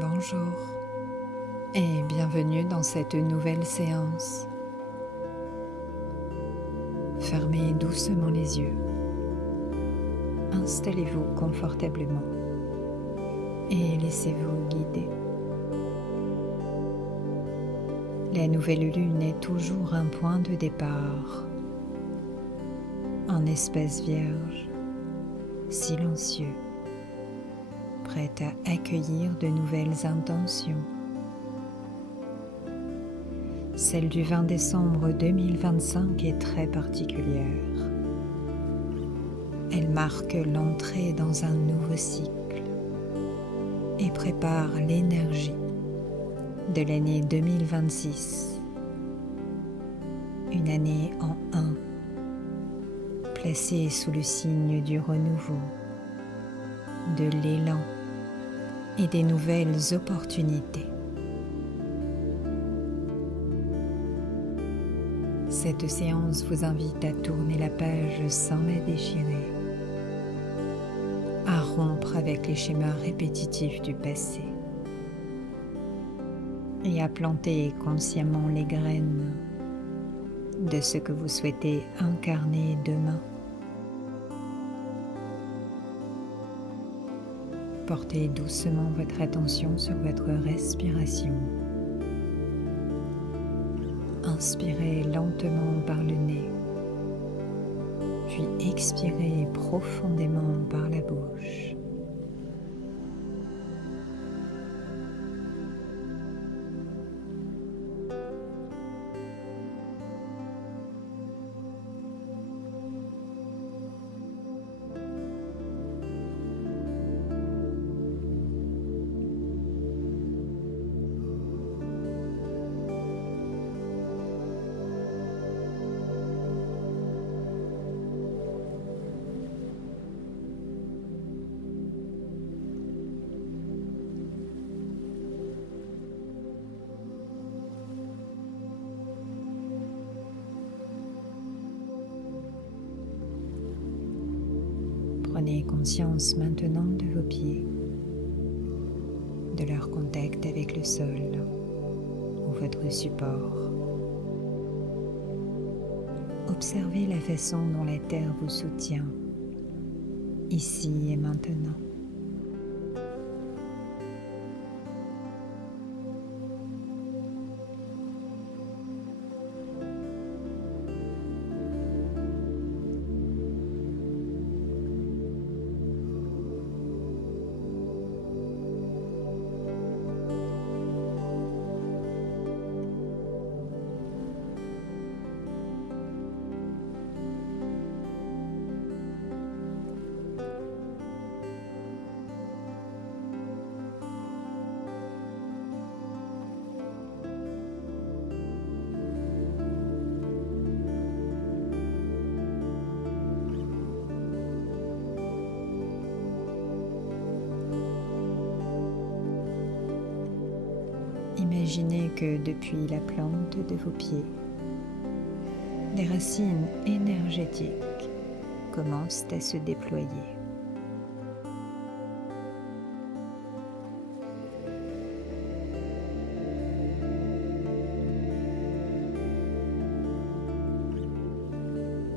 Bonjour et bienvenue dans cette nouvelle séance. Fermez doucement les yeux. Installez-vous confortablement et laissez-vous guider. La nouvelle lune est toujours un point de départ, un espace vierge, silencieux, prêt à accueillir de nouvelles intentions. Celle du 20 décembre 2025 est très particulière. Elle marque l'entrée dans un nouveau cycle et prépare l'énergie de l'année 2026, une année en 1, placée sous le signe du renouveau, de l'élan et des nouvelles opportunités. Cette séance vous invite à tourner la page sans la déchirer, à rompre avec les schémas répétitifs du passé et à planter consciemment les graines de ce que vous souhaitez incarner demain. Portez doucement votre attention sur votre respiration. Inspirez lentement par le nez, puis expirez profondément par la bouche. Prenez conscience maintenant de vos pieds, de leur contact avec le sol ou votre support. Observez la façon dont la terre vous soutient, ici et maintenant. Imaginez que depuis la plante de vos pieds, des racines énergétiques commencent à se déployer.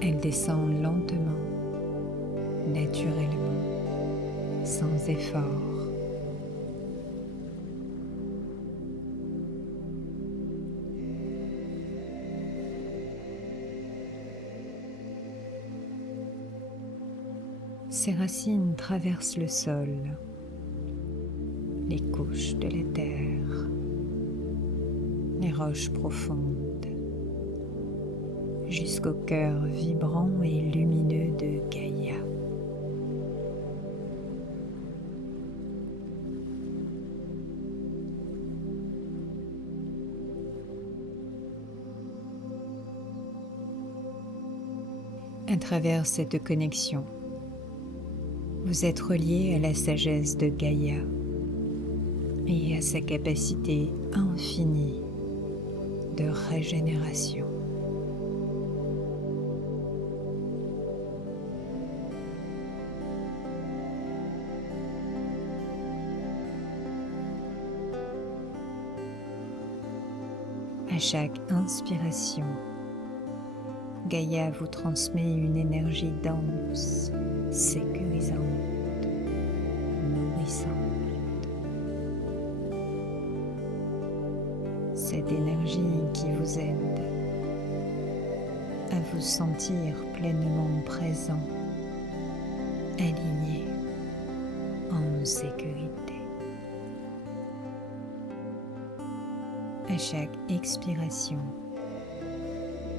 Elles descendent lentement, naturellement, sans effort. Ces racines traversent le sol, les couches de la terre, les roches profondes, jusqu'au cœur vibrant et lumineux de Gaïa. À travers cette connexion, vous êtes relié à la sagesse de Gaïa et à sa capacité infinie de régénération. À chaque inspiration, Gaïa vous transmet une énergie dense, sécurisante, nourrissante. Cette énergie qui vous aide à vous sentir pleinement présent, aligné, en sécurité. À chaque expiration,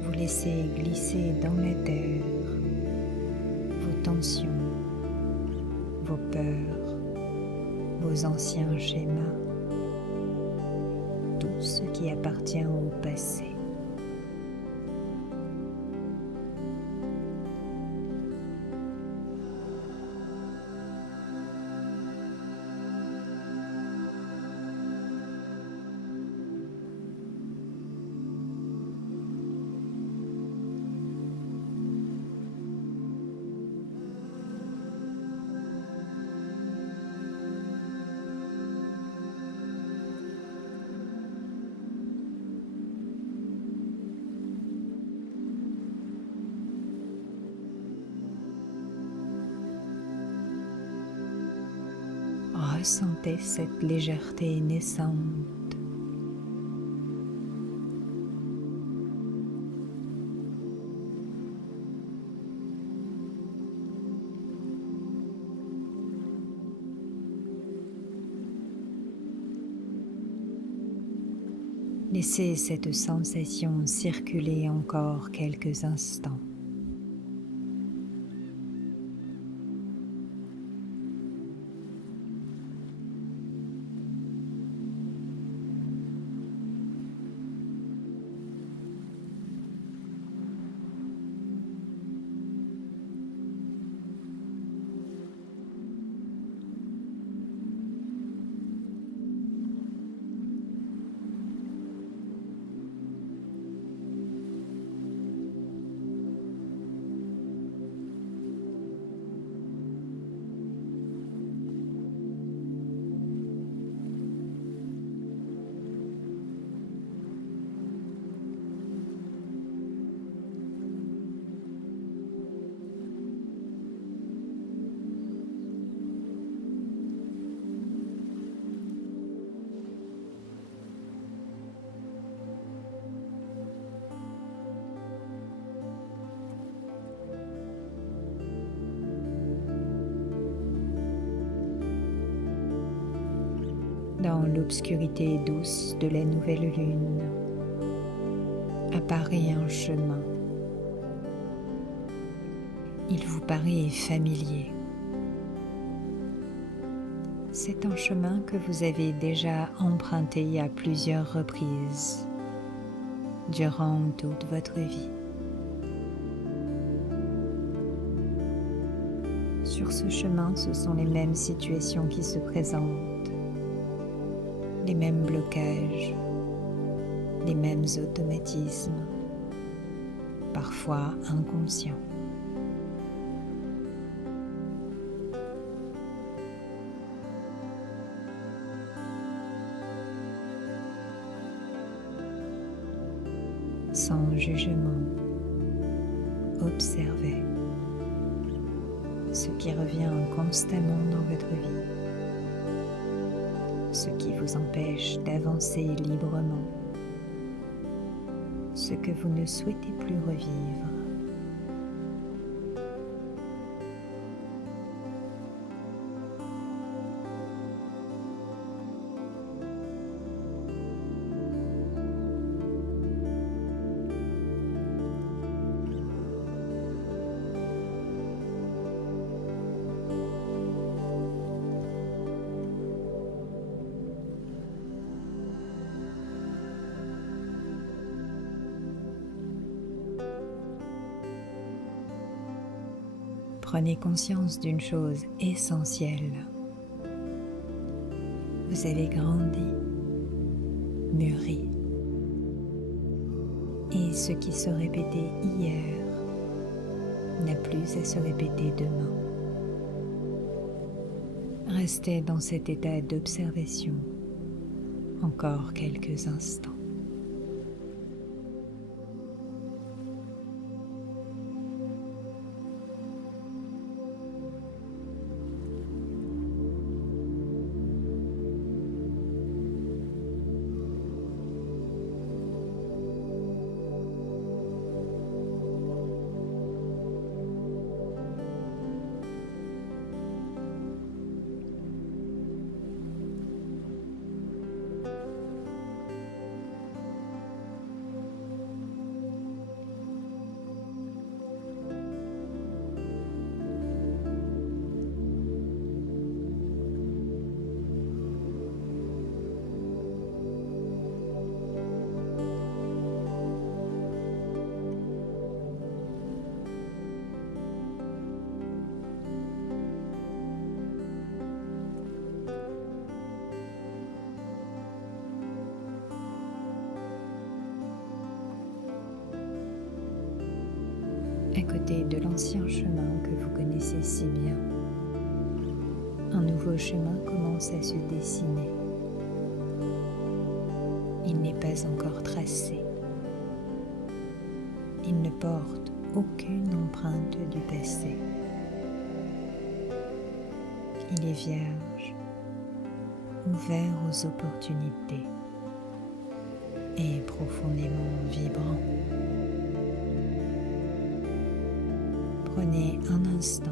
vous laissez glisser dans la terre vos tensions, vos peurs, vos anciens schémas, tout ce qui appartient au passé. Ressentez cette légèreté naissante. Laissez cette sensation circuler encore quelques instants. Dans l'obscurité douce de la nouvelle lune, apparaît un chemin. Il vous paraît familier. C'est un chemin que vous avez déjà emprunté à plusieurs reprises durant toute votre vie. Sur ce chemin, ce sont les mêmes situations qui se présentent. Les mêmes blocages, les mêmes automatismes, parfois inconscients. Sans jugement, observez ce qui revient constamment dans votre vie, ce qui vous empêche d'avancer librement, ce que vous ne souhaitez plus revivre. Prenez conscience d'une chose essentielle. Vous avez grandi, mûri, et ce qui se répétait hier n'a plus à se répéter demain. Restez dans cet état d'observation encore quelques instants. à côté de l'ancien chemin que vous connaissez si bien. Un nouveau chemin commence à se dessiner. Il n'est pas encore tracé. Il ne porte aucune empreinte du passé. Il est vierge, ouvert aux opportunités et profondément vibrant. Prenez un instant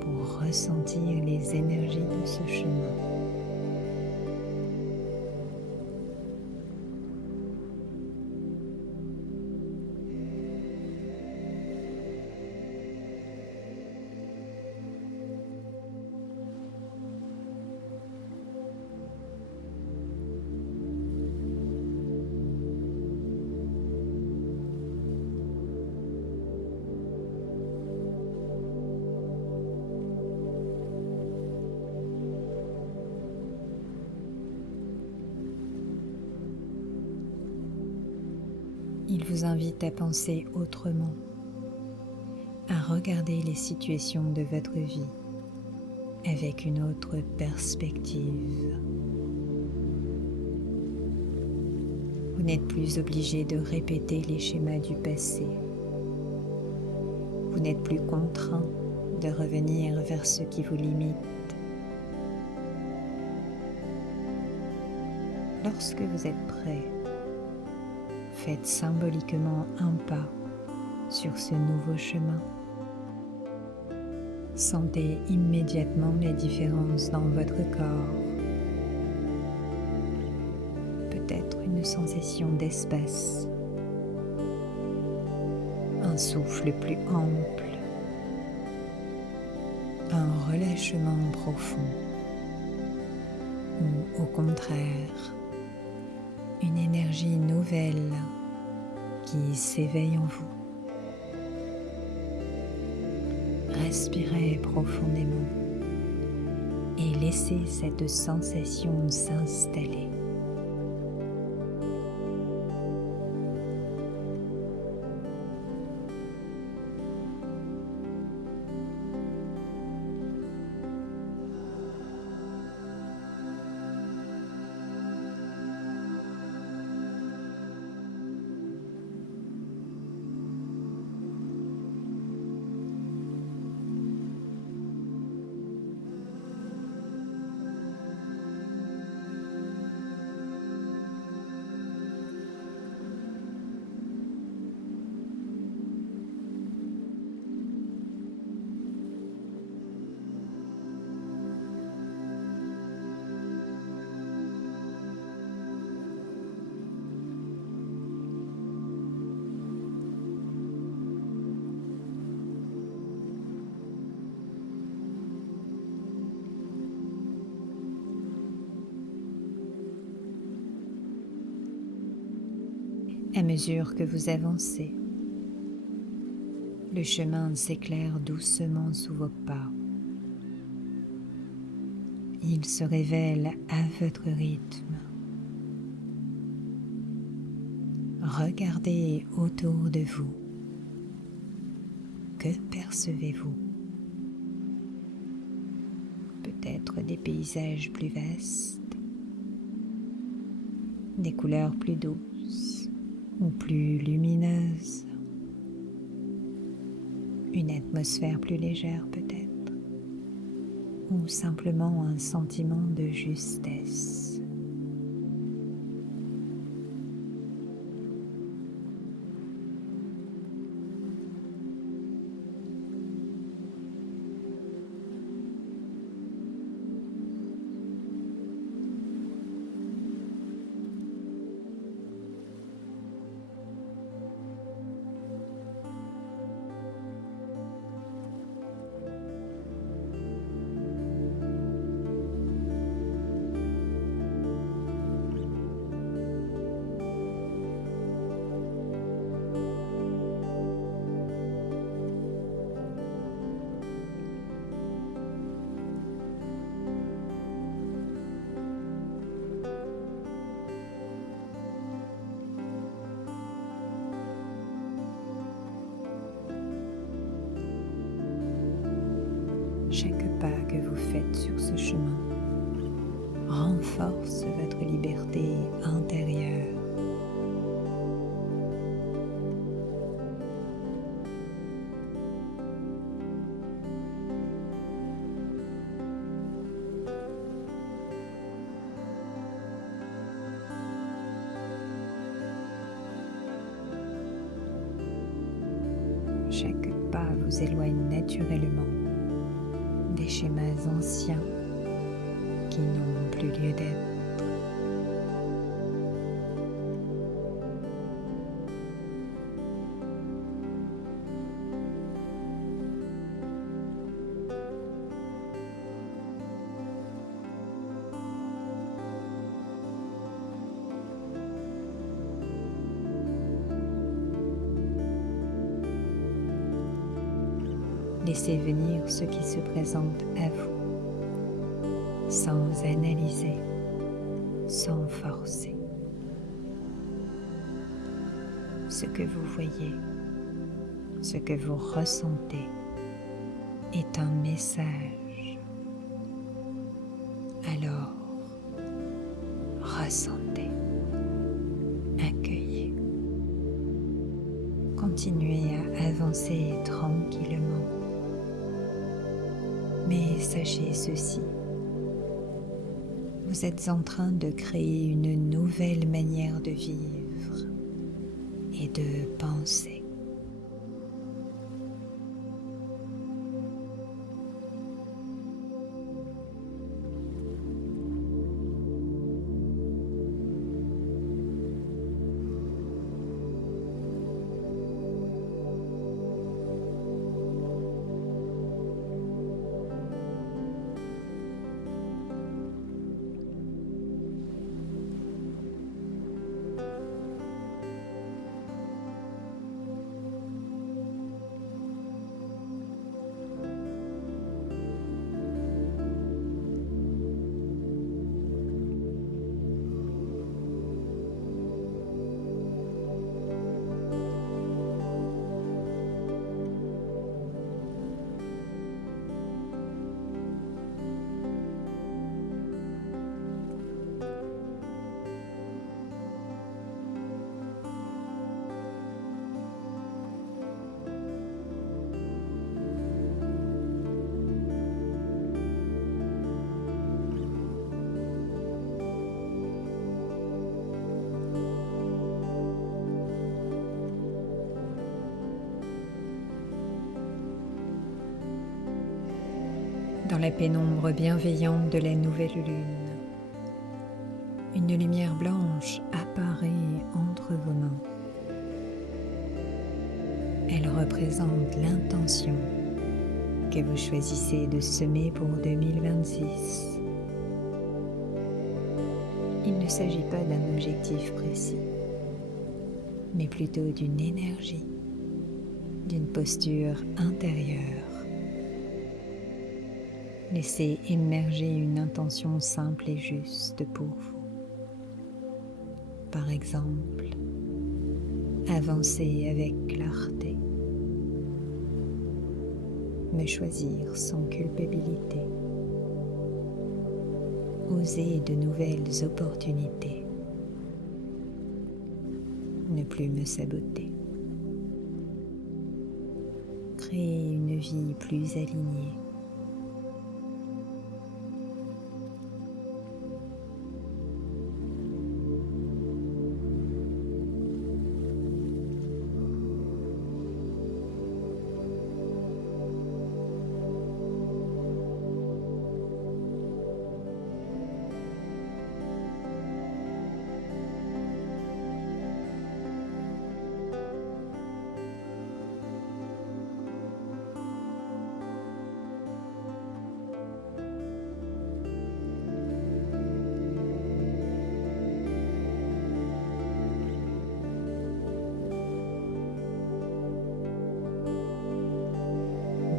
pour ressentir les énergies de ce chemin. Il vous invite à penser autrement, à regarder les situations de votre vie avec une autre perspective. Vous n'êtes plus obligé de répéter les schémas du passé. Vous n'êtes plus contraint de revenir vers ce qui vous limite. Lorsque vous êtes prêt, faites symboliquement un pas sur ce nouveau chemin. Sentez immédiatement la différence dans votre corps. Peut-être une sensation d'espace, un souffle plus ample, un relâchement profond, ou au contraire, une énergie nouvelle qui s'éveille en vous. Respirez profondément et laissez cette sensation s'installer. À mesure que vous avancez, le chemin s'éclaire doucement sous vos pas. Il se révèle à votre rythme. Regardez autour de vous. Que percevez-vous? Peut-être des paysages plus vastes, des couleurs plus douces ou plus lumineuses, une atmosphère plus légère peut-être, ou simplement un sentiment de justesse. renforce votre liberté intérieure. Chaque pas vous éloigne naturellement des schémas anciens qui n'ont plus lieu d'être. Laissez venir ce qui se présente à vous, sans analyser, sans forcer. Ce que vous voyez, ce que vous ressentez est un message. Alors, ressentez, accueillez. Continuez à avancer tranquillement. Mais sachez ceci, vous êtes en train de créer une nouvelle manière de vivre et de penser. Dans la pénombre bienveillante de la nouvelle lune, une lumière blanche apparaît entre vos mains. Elle représente l'intention que vous choisissez de semer pour 2026. Il ne s'agit pas d'un objectif précis, mais plutôt d'une énergie, d'une posture intérieure. Laissez émerger une intention simple et juste pour vous. Par exemple, avancer avec clarté, me choisir sans culpabilité, oser de nouvelles opportunités, ne plus me saboter, créer une vie plus alignée.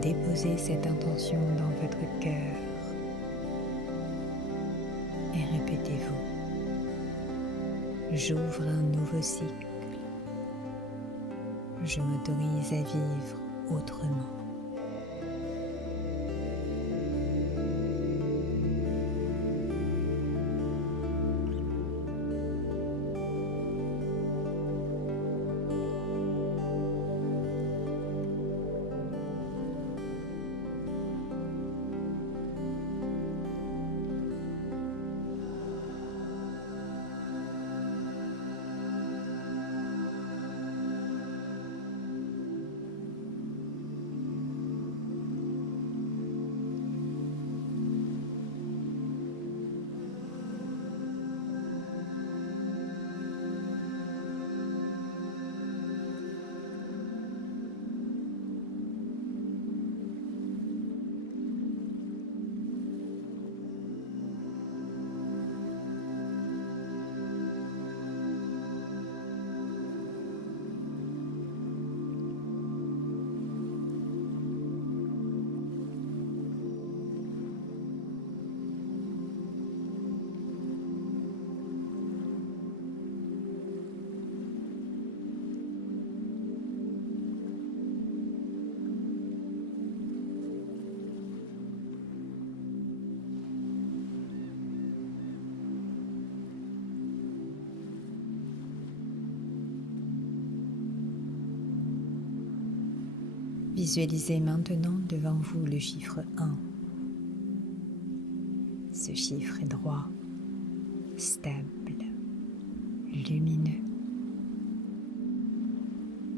Déposez cette intention dans votre cœur et répétez-vous: j'ouvre un nouveau cycle, je m'autorise à vivre autrement. Visualisez maintenant devant vous le chiffre 1. Ce chiffre est droit, stable, lumineux.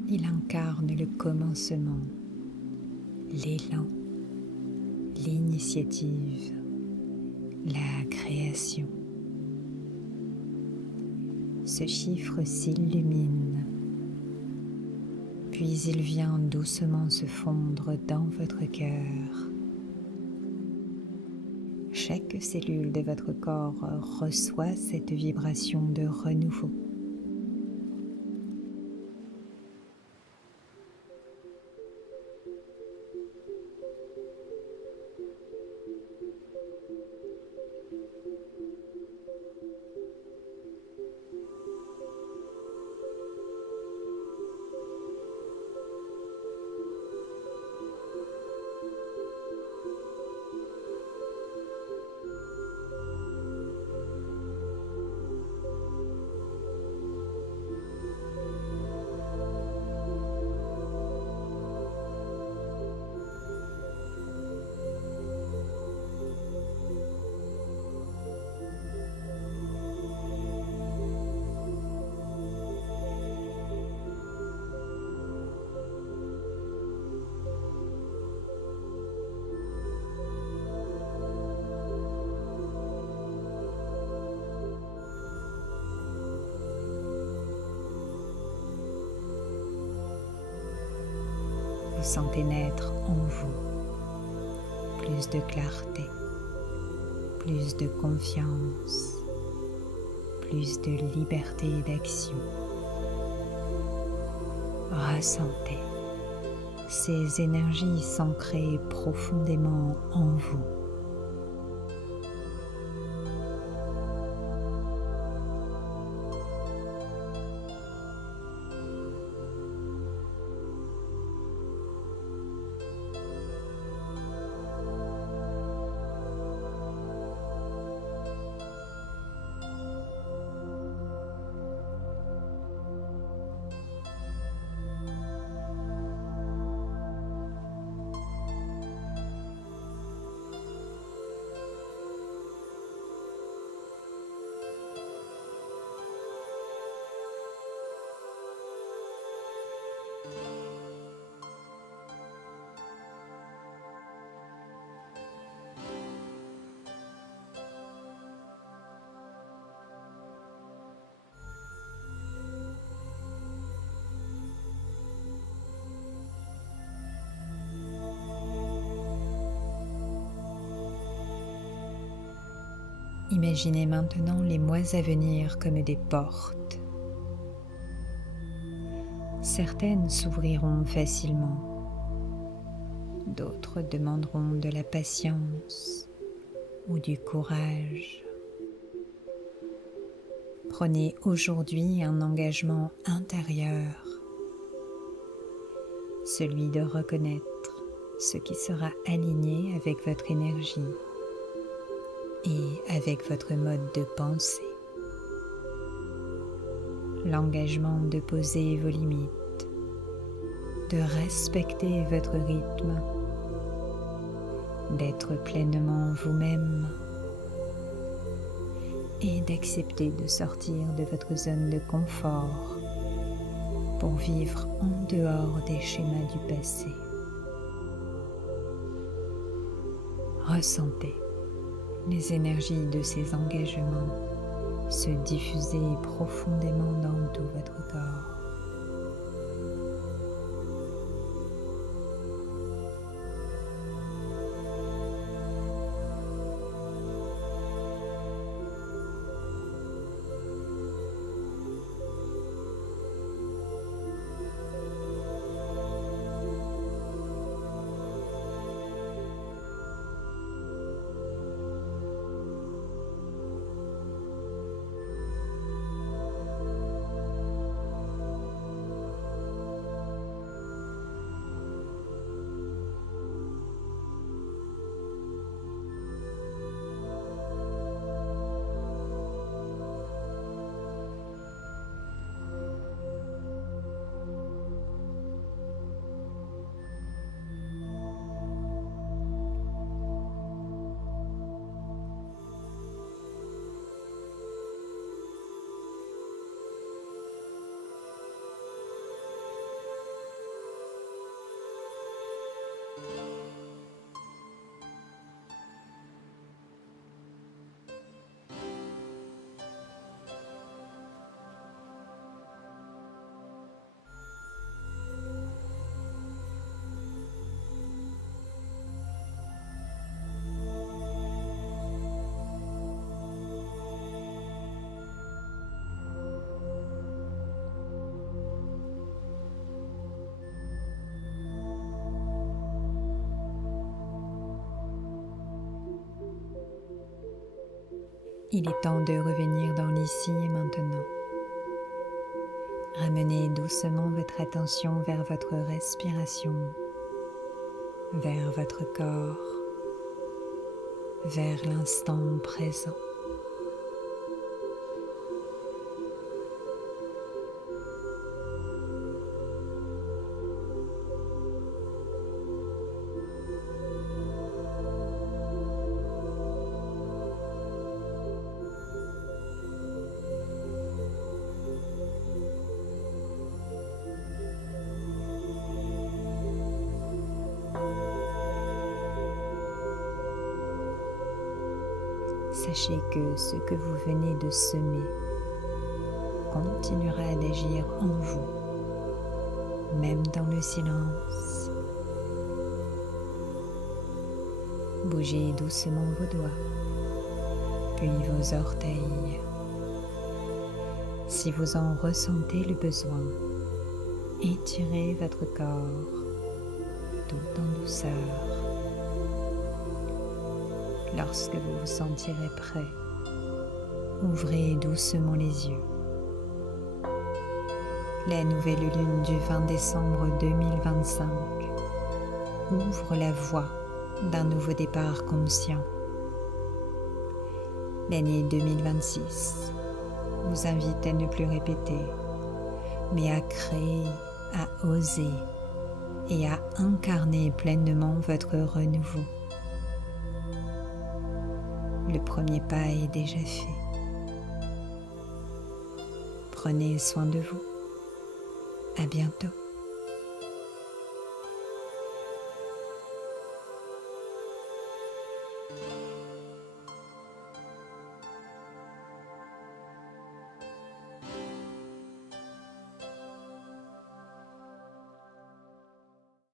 Il incarne le commencement, l'élan, l'initiative, la création. Ce chiffre s'illumine, puis il vient doucement se fondre dans votre cœur. Chaque cellule de votre corps reçoit cette vibration de renouveau. Vous sentez naître en vous plus de clarté, plus de confiance, plus de liberté d'action. Ressentez ces énergies s'ancrer profondément en vous. Imaginez maintenant les mois à venir comme des portes. Certaines s'ouvriront facilement, d'autres demanderont de la patience ou du courage. Prenez aujourd'hui un engagement intérieur, celui de reconnaître ce qui sera aligné avec votre énergie et avec votre mode de pensée. L'engagement de poser vos limites, de respecter votre rythme, d'être pleinement vous-même et d'accepter de sortir de votre zone de confort pour vivre en dehors des schémas du passé. Ressentez les énergies de ces engagements se diffuser profondément dans tout votre corps. Il est temps de revenir dans l'ici et maintenant. Ramenez doucement votre attention vers votre respiration, vers votre corps, vers l'instant présent. Sachez que ce que vous venez de semer continuera d'agir en vous, même dans le silence. Bougez doucement vos doigts, puis vos orteils. Si vous en ressentez le besoin, étirez votre corps tout en douceur. Lorsque vous vous sentirez prêt, ouvrez doucement les yeux. La nouvelle lune du 20 décembre 2025 ouvre la voie d'un nouveau départ conscient. L'année 2026 vous invite à ne plus répéter, mais à créer, à oser et à incarner pleinement votre renouveau. Le premier pas est déjà fait. Prenez soin de vous. À bientôt.